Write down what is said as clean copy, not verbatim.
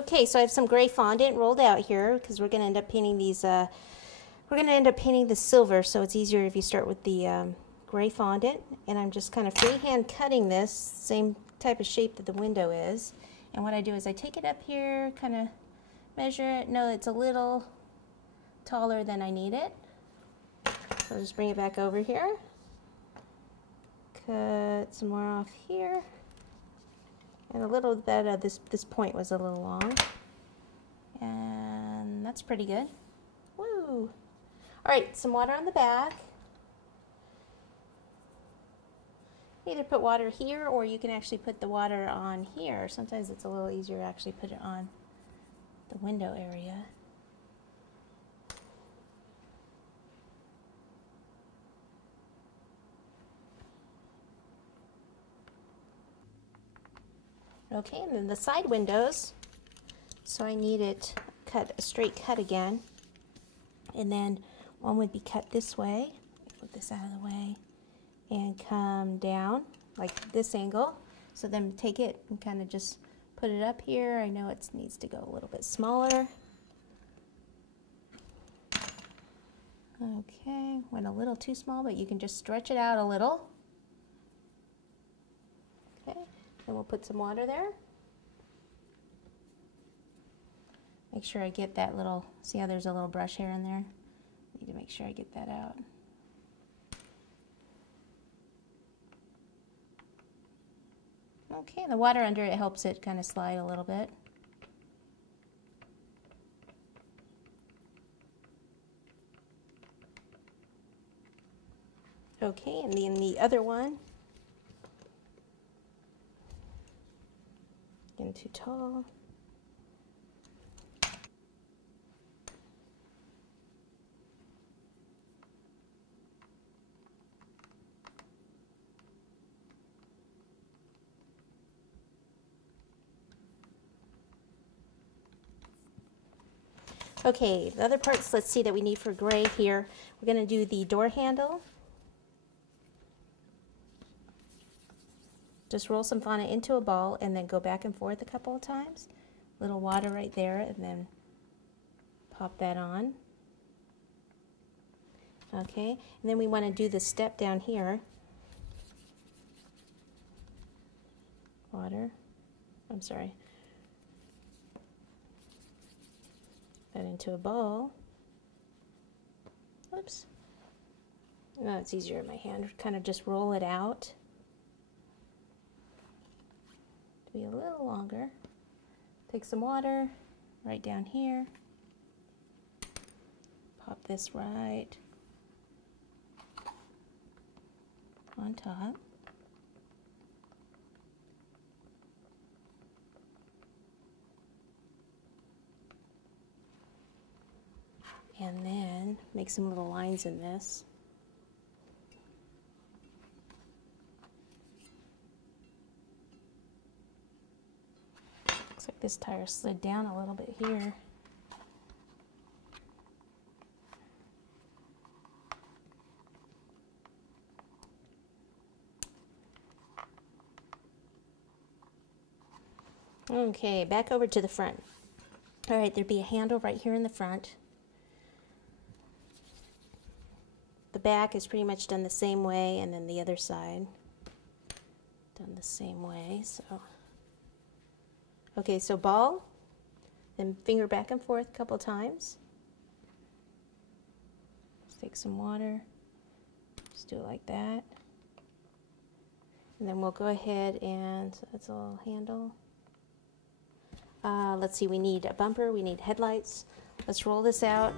Okay, so I have some gray fondant rolled out here because we're going to end up painting these, we're going to end up painting the silver, so it's easier if you start with the gray fondant. And I'm just kind of freehand cutting this, same type of shape that the window is. And what I do is I take it up here, kind of measure it. No, it's a little taller than I need it. So I'll just bring it back over here. Cut some more off here. And a little bit of this point was a little long. And that's pretty good. Woo! Alright, some water on the back. Either put water here or you can actually put the water on here. Sometimes it's a little easier to actually put it on the window area. Okay, and then the side windows, so I need it cut a straight cut again, and then one would be cut this way. Put this out of the way and come down like this angle. So then take it and kind of just put it up here. I know it needs to go a little bit smaller. Okay, went a little too small, but you can just stretch it out a little. Okay. And we'll put some water there. Make sure I get that little, see how there's a little brush hair in there? Need to make sure I get that out. Okay, the water under it helps it kind of slide a little bit. Okay, and then the other one, getting too tall. Okay, the other parts, let's see, that we need for gray here. We're going to do the door handle. Just roll some fondant into a ball and then go back and forth a couple of times. Little water right there, and then pop that on. Okay, and then we want to do the step down here. Water. I'm sorry. That into a ball. Oops. No, it's easier in my hand. Kind of just roll it out. To be a little longer. Take some water right down here. Pop this right on top. And then make some little lines in this. Looks like this tire slid down a little bit here. Okay, back over to the front. All right, there'd be a handle right here in the front. The back is pretty much done the same way, and then the other side done the same way. So, okay, so ball, then finger back and forth a couple times. Just take some water, just do it like that. And then we'll go ahead and, so that's a little handle. Let's see, we need a bumper, we need headlights. Let's roll this out.